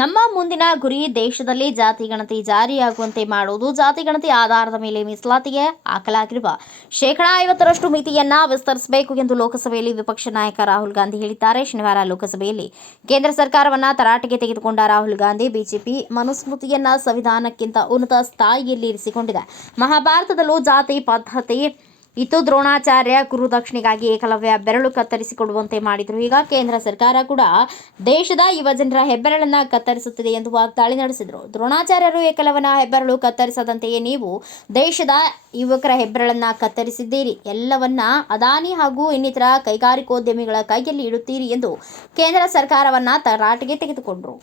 ನಮ್ಮ ಮುಂದಿನ ಗುರಿ ದೇಶದಲ್ಲಿ ಜಾತಿ ಗಣತಿ ಜಾರಿಯಾಗುವಂತೆ ಮಾಡುವುದು. ಜಾತಿ ಗಣತಿ ಆಧಾರದ ಮೇಲೆ ಮೀಸಲಾತಿಗೆ ಹಾಕಲಾಗಿರುವ 50% ಮಿತಿಯನ್ನ ವಿಸ್ತರಿಸಬೇಕು ಎಂದು ಲೋಕಸಭೆಯಲ್ಲಿ ವಿಪಕ್ಷ ನಾಯಕ ರಾಹುಲ್ ಗಾಂಧಿ ಹೇಳಿದ್ದಾರೆ. ಶನಿವಾರ ಲೋಕಸಭೆಯಲ್ಲಿ ಕೇಂದ್ರ ಸರ್ಕಾರವನ್ನ ತರಾಟೆಗೆ ತೆಗೆದುಕೊಂಡ ರಾಹುಲ್ ಗಾಂಧಿ, ಬಿಜೆಪಿ ಮನುಸ್ಮೃತಿಯನ್ನ ಸಂವಿಧಾನಕ್ಕಿಂತ ಉನ್ನತ ಸ್ಥಾಯಿಯಲ್ಲಿ ಇರಿಸಿಕೊಂಡಿದೆ. ಮಹಾಭಾರತದಲ್ಲೂ ಜಾತಿ ಪದ್ಧತಿ ಇತ್ತು. ದ್ರೋಣಾಚಾರ್ಯ ಗುರುದಕ್ಷಿಣೆಗಾಗಿ ಏಕಲವ್ಯ ಬೆರಳು ಕತ್ತರಿಸಿಕೊಡುವಂತೆ ಮಾಡಿದರು. ಈಗ ಕೇಂದ್ರ ಸರ್ಕಾರ ಕೂಡ ದೇಶದ ಯುವ ಜನರ ಹೆಬ್ಬೆರಳನ್ನ ಕತ್ತರಿಸುತ್ತಿದೆ ಎಂದು ವಾಗ್ದಾಳಿ ನಡೆಸಿದರು. ದ್ರೋಣಾಚಾರ್ಯರು ಏಕಲವ್ಯನ ಹೆಬ್ಬೆರಳು ಕತ್ತರಿಸದಂತೆಯೇ ನೀವು ದೇಶದ ಯುವಕರ ಹೆಬ್ಬೆರಳನ್ನ ಕತ್ತರಿಸಿದ್ದೀರಿ. ಎಲ್ಲವನ್ನ ಅದಾನಿ ಹಾಗೂ ಇನ್ನಿತರ ಕೈಗಾರಿಕೋದ್ಯಮಿಗಳ ಕೈಯಲ್ಲಿ ಇಡುತ್ತೀರಿ ಎಂದು ಕೇಂದ್ರ ಸರ್ಕಾರವನ್ನ ತರಾಟೆಗೆ ತೆಗೆದುಕೊಂಡರು.